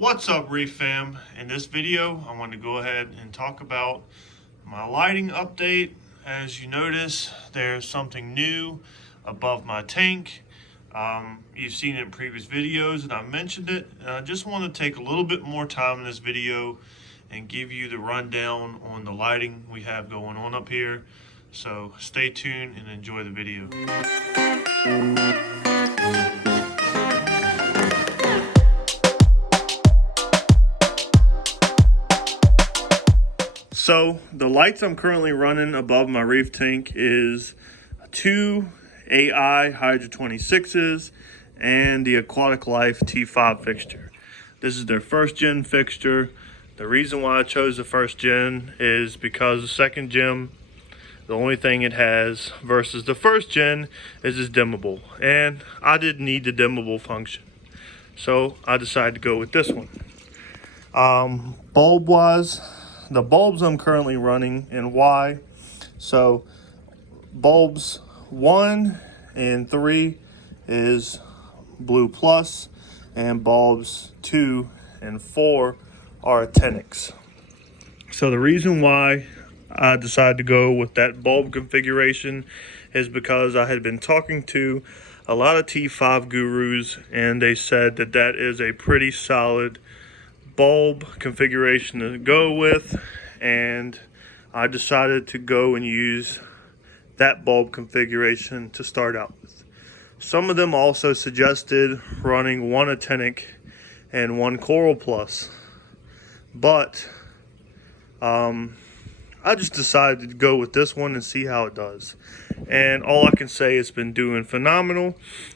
What's up, Reef fam? In this video, I want to go ahead and talk about my lighting update. As you notice, there's something new above my tank. You've seen it in previous videos and I mentioned it. And I just want to take a little bit more time in this video and give you the rundown on the lighting we have going on up here. So stay tuned and enjoy the video. So the lights I'm currently running above my reef tank is two AI Hydra 26s and the Aquatic Life T5 fixture. This is their first gen fixture. The reason why I chose the first gen is because the second gen, the only thing it has versus the first gen is it's dimmable. And I didn't need the dimmable function. So I decided to go with this one. Bulb wise, the bulbs I'm currently running and why. So bulbs 1 and 3 is blue plus, and bulbs 2 and 4 are actinics. So the reason why I decided to go with that bulb configuration is because I had been talking to a lot of T5 gurus and they said that that is a pretty solid bulb configuration to go with, and I decided to go and use that bulb configuration to start out with. Some of them also suggested running one actinic and one coral plus, but I just decided to go with this one and see how it does. And all I can say, it's been doing phenomenal.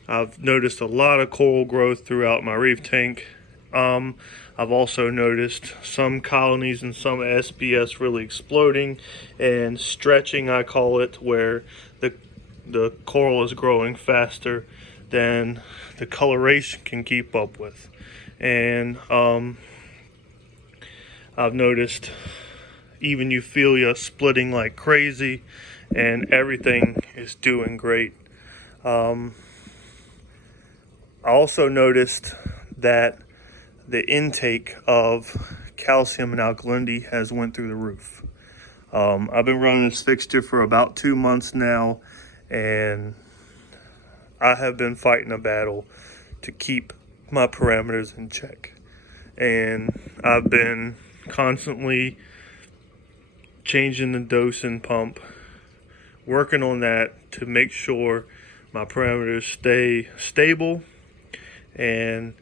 I've noticed a lot of coral growth throughout my reef tank. I've also noticed some colonies and some SPS really exploding and stretching, I call it, where the coral is growing faster than the coloration can keep up with. And I've noticed even Euphilia splitting like crazy, and everything is doing great. I also noticed that the intake of calcium and alkalinity has went through the roof. I've been running this fixture for about 2 months now, and I have been fighting a battle to keep my parameters in check. And I've been constantly changing the dose and pump, working on that to make sure my parameters stay stable. And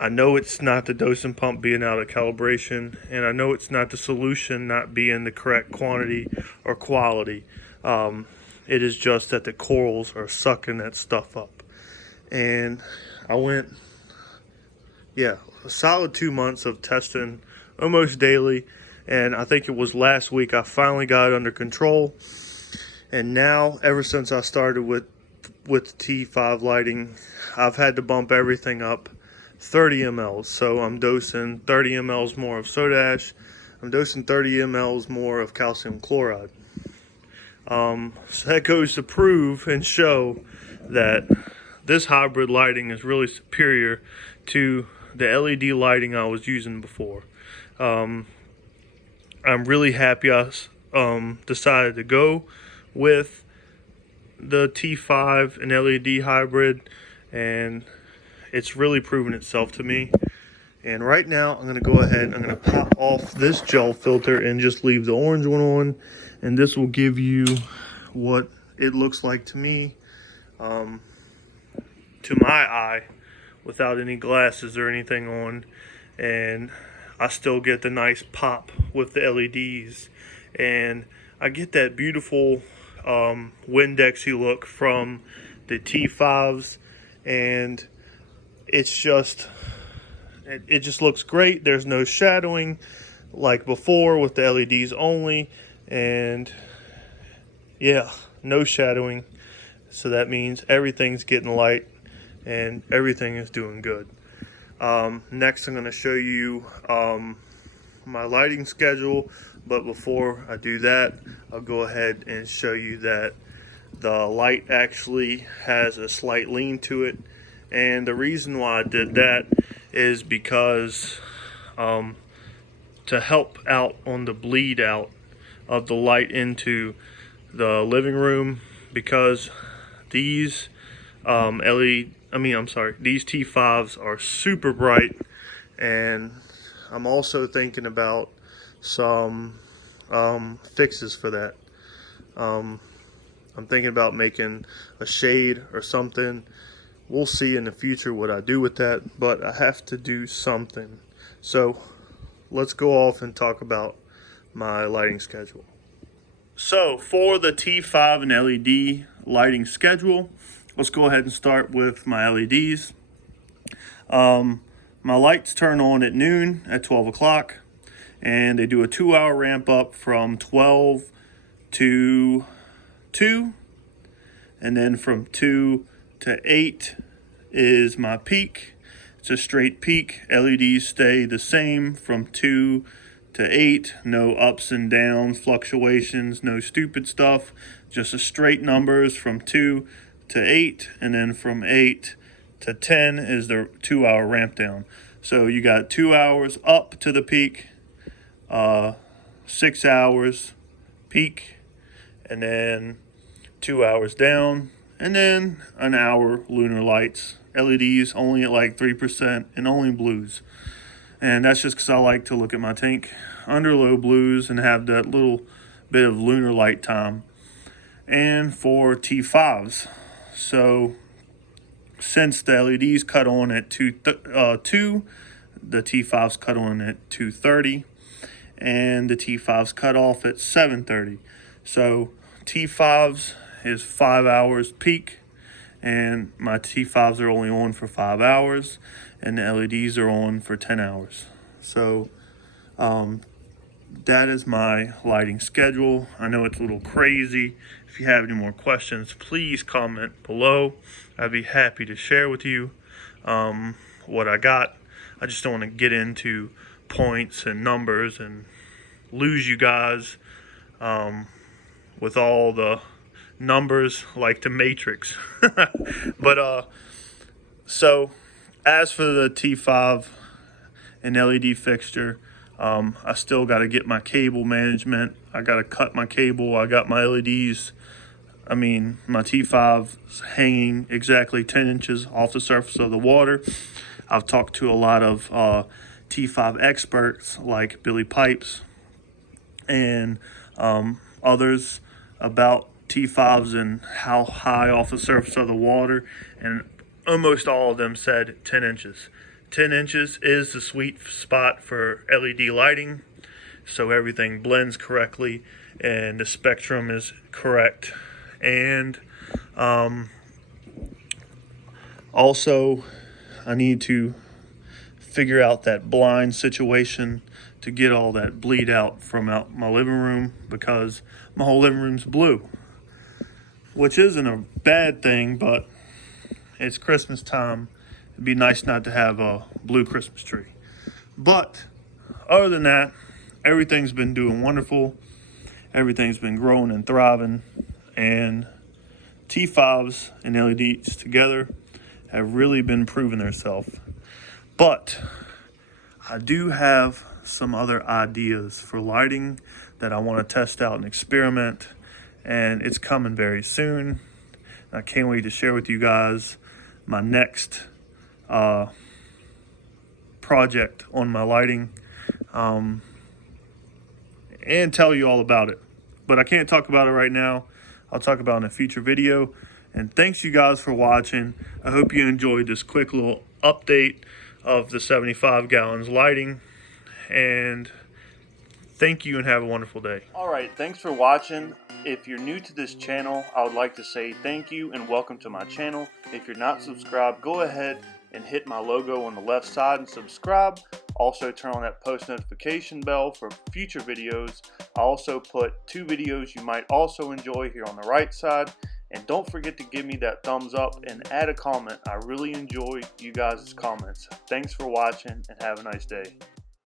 I know it's not the dose and pump being out of calibration, and I know it's not the solution not being the correct quantity or quality. It is just that the corals are sucking that stuff up. And I went, a solid 2 months of testing almost daily, and I think it was last week I finally got it under control. And now, ever since I started with T5 lighting, I've had to bump everything up 30 mLs. So I'm dosing 30 mLs more of soda ash. I'm dosing 30 mLs more of calcium chloride. So that goes to prove and show that this hybrid lighting is really superior to the LED lighting I was using before. I'm really happy I decided to go with the T5 and LED hybrid, and it's really proven itself to me. And right now I'm going to go ahead, I'm going to pop off this gel filter and just leave the orange one on, and this will give you what it looks like to me, to my eye, without any glasses or anything on. And I still get the nice pop with the LEDs, and I get that beautiful Windexy look from the T5s, and it's just, it just looks great. There's no shadowing like before with the LEDs only, and yeah, no shadowing. So that means everything's getting light and everything is doing good. Next I'm going to show you my lighting schedule, but before I do that, I'll go ahead and show you that the light actually has a slight lean to it. And the reason why I did that is because to help out on the bleed out of the light into the living room, because these these T5s are super bright, and I'm also thinking about some fixes for that. I'm thinking about making a shade or something. We'll see in the future what I do with that, but I have to do something. So let's go off and talk about my lighting schedule. So for the T5 and LED lighting schedule, let's go ahead and start with my LEDs. My lights turn on at noon at 12 o'clock, and they do a 2-hour ramp up from 12 to 2, and then from 2 to 8 is my peak. It's a straight peak. LEDs stay the same from 2 to 8, no ups and downs, fluctuations, no stupid stuff, just a straight numbers from 2 to 8, and then from 8 to 10 is the 2-hour ramp down. So you got 2 hours up to the peak, 6 hours peak, and then 2 hours down, and then an hour lunar lights. LEDs only at like 3% and only blues. And that's just because I like to look at my tank under low blues and have that little bit of lunar light time. And for T5s, so since the LEDs cut on at 2, the T5s cut on at 2:30, and the T5s cut off at 7:30. So T5s is 5 hours peak, and my T5s are only on for 5 hours, and the LEDs are on for 10 hours. So that is my lighting schedule. I know it's a little crazy. If you have any more questions, please comment below. I'd be happy to share with you what I got. I just don't want to get into points and numbers and lose you guys with all the numbers like the Matrix. But so as for the T5 and LED fixture, I still got to get my cable management. I got to cut my cable. I got my LEDs. My T5 is hanging exactly 10 inches off the surface of the water. I've talked to a lot of T5 experts like Billy Pipes and others about T5s and how high off the surface of the water, and almost all of them said 10 inches. 10 inches is the sweet spot for LED lighting, so everything blends correctly and the spectrum is correct. And also I need to figure out that blind situation to get all that bleed out from out my living room, because my whole living room's blue, which isn't a bad thing, but it's Christmas time. It'd be nice not to have a blue Christmas tree. But other than that, everything's been doing wonderful. Everything's been growing and thriving, and T5s and LEDs together have really been proving themselves. But I do have some other ideas for lighting that I want to test out and experiment, and it's coming very soon. I can't wait to share with you guys my next project on my lighting, and tell you all about it. But I can't talk about it right now. I'll talk about it in a future video. And thanks you guys for watching. I hope you enjoyed this quick little update of the 75 gallons lighting. And thank you and have a wonderful day. All right, thanks for watching. If you're new to this channel, I would like to say thank you and welcome to my channel. If you're not subscribed, go ahead and hit my logo on the left side and subscribe. Also turn on that post notification bell for future videos. I also put 2 videos you might also enjoy here on the right side. And don't forget to give me that thumbs up and add a comment. I really enjoy you guys' comments. Thanks for watching and have a nice day.